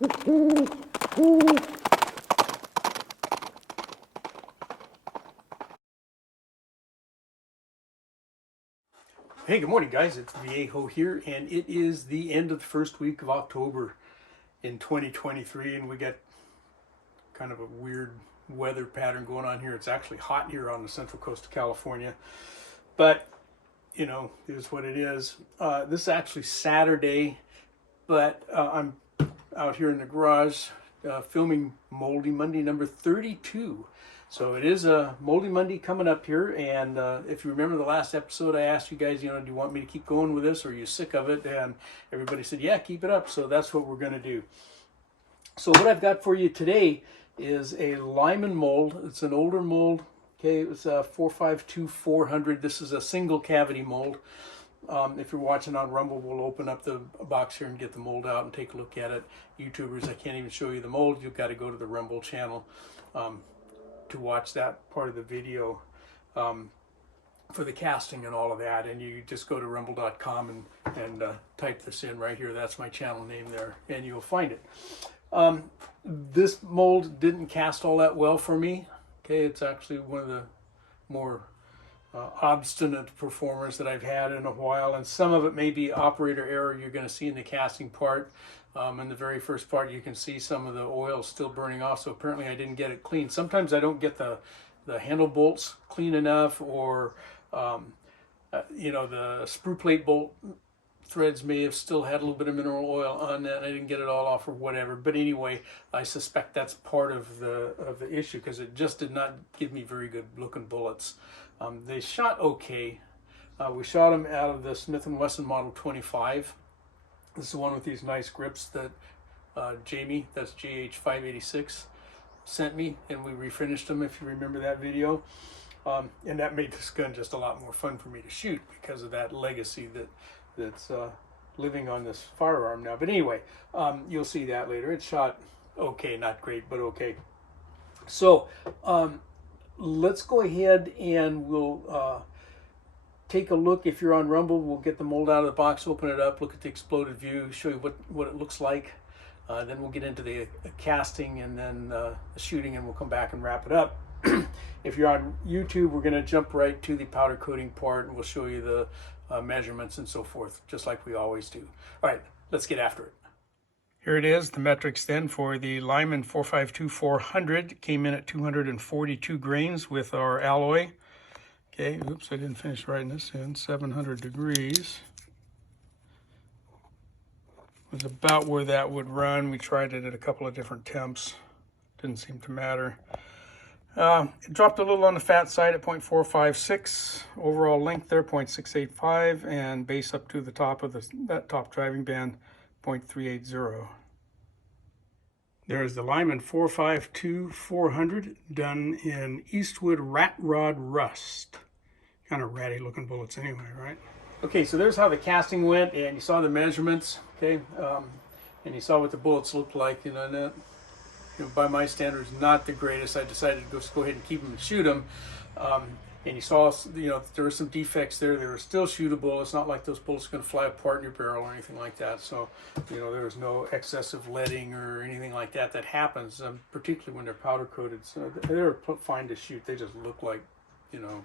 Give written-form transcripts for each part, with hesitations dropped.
Hey, good morning, guys. It's Viejo here, and it is the end of the first week of October in 2023, and we got kind of a weird weather pattern going on here. It's actually hot here on the central coast of California, but you know, it is what it is. This is actually Saturday, but I'm out here in the garage filming Moldy Monday number 32. So it is a Moldy Monday coming up here, and if you remember the last episode, I asked you guys, you know, do you want me to keep going with this, or are you sick of it? And everybody said, yeah, keep it up. So that's what we're going to do. So what I've got for you today is a Lyman mold. It's an older mold. Okay, it's a 452-400. This is a single cavity mold. If you're watching on Rumble, we'll open up the box here and get the mold out and take a look at it. YouTubers, I can't even show you the mold. You've got to go to the Rumble channel to watch that part of the video for the casting and all of that. And you just go to rumble.com and type this in right here. That's my channel name there, and you'll find it. This mold didn't cast all that well for me. Okay, it's actually one of the more obstinate performers that I've had in a while, and some of it may be operator error. You're going to see in the casting part. In the very first part, you can see some of the oil still burning off, so apparently I didn't get it clean. Sometimes I don't get the handle bolts clean enough, or you know, the sprue plate bolt threads may have still had a little bit of mineral oil on that, and I didn't get it all off or whatever. But anyway, I suspect that's part of the issue, because it just did not give me very good looking bullets. They shot okay. We shot them out of the Smith & Wesson Model 25. This is the one with these nice grips that Jamie, that's GH586, sent me, and we refinished them, if you remember that video. And that made this gun just a lot more fun for me to shoot because of that legacy that's living on this firearm now. But anyway, you'll see that later. It shot okay, not great, but okay. So let's go ahead and we'll take a look. If you're on Rumble, we'll get the mold out of the box, open it up, look at the exploded view, show you what it looks like. Then we'll get into the casting and then the shooting, and we'll come back and wrap it up. If you're on YouTube, we're going to jump right to the powder coating part, and we'll show you the measurements and so forth, just like we always do. All right, let's get after it. Here it is, the metrics then for the Lyman 452-400. Came in at 242 grains with our alloy. Okay, oops, I didn't finish writing this in. 700 degrees was about where that would run. We tried it at a couple of different temps. Didn't seem to matter. It dropped a little on the fat side at 0.456. Overall length there, 0.685. And base up to the top of that top driving band, 0.380. There's the Lyman 452-400 done in Eastwood Rat Rod Rust. Kind of ratty looking bullets anyway, right? Okay, so there's how the casting went, and you saw the measurements, okay? And you saw what the bullets looked like, you know, and that, you know, by my standards, not the greatest. I decided to just go ahead and keep them and shoot them. And you saw, you know, there were some defects there. They were still shootable. It's not like those bullets are going to fly apart in your barrel or anything like that. So, you know, there was no excessive leading or anything like that happens, particularly when they're powder coated. So they're fine to shoot. They just look like, you know,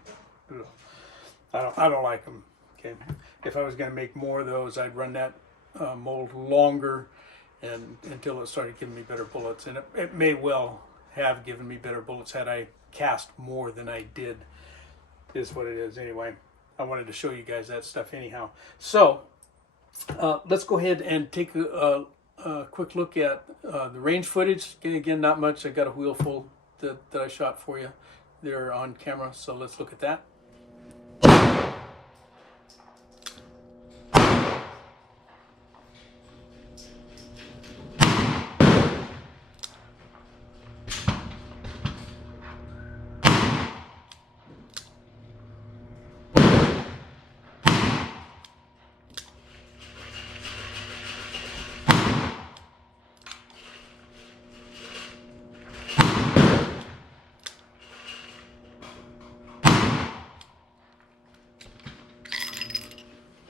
ugh. I don't like them. Okay, if I was going to make more of those, I'd run that mold longer and until it started giving me better bullets. And it may well have given me better bullets had I cast more than I did. Is what it is. Anyway, I wanted to show you guys that stuff anyhow. So let's go ahead and take a quick look at the range footage. Again, not much. I got a wheel full that I shot for you there on camera. So let's look at that.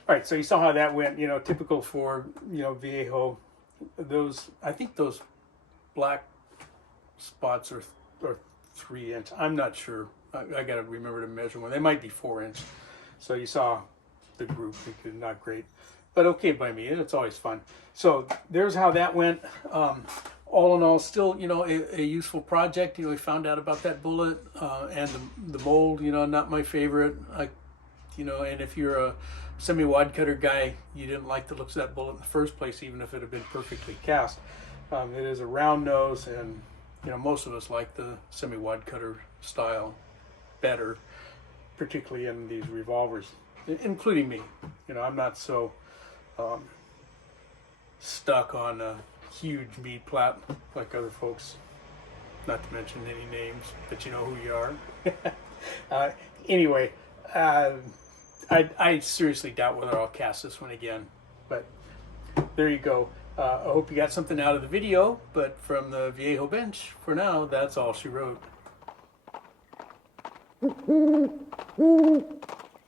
All right, so you saw how that went, you know, typical for, you know, Viejo I think those black spots are 3 inch. I'm not sure. I got to remember to measure one. They might be 4 inch. So you saw the group, not great, but okay by me. It's always fun. So there's how that went. All in all, still, you know, a useful project. You know, we found out about that bullet and the mold. You know, not my favorite. You know, and if you're a semi-wad cutter guy, you didn't like the looks of that bullet in the first place, even if it had been perfectly cast. It is a round nose, and you know, most of us like the semi-wad cutter style better, particularly in these revolvers, including me. You know, I'm not so stuck on a huge meat plat like other folks, not to mention any names, but you know who you are. Anyway, I seriously doubt whether I'll cast this one again, but there you go. I hope you got something out of the video, but from the Viejo bench, for now, that's all she wrote.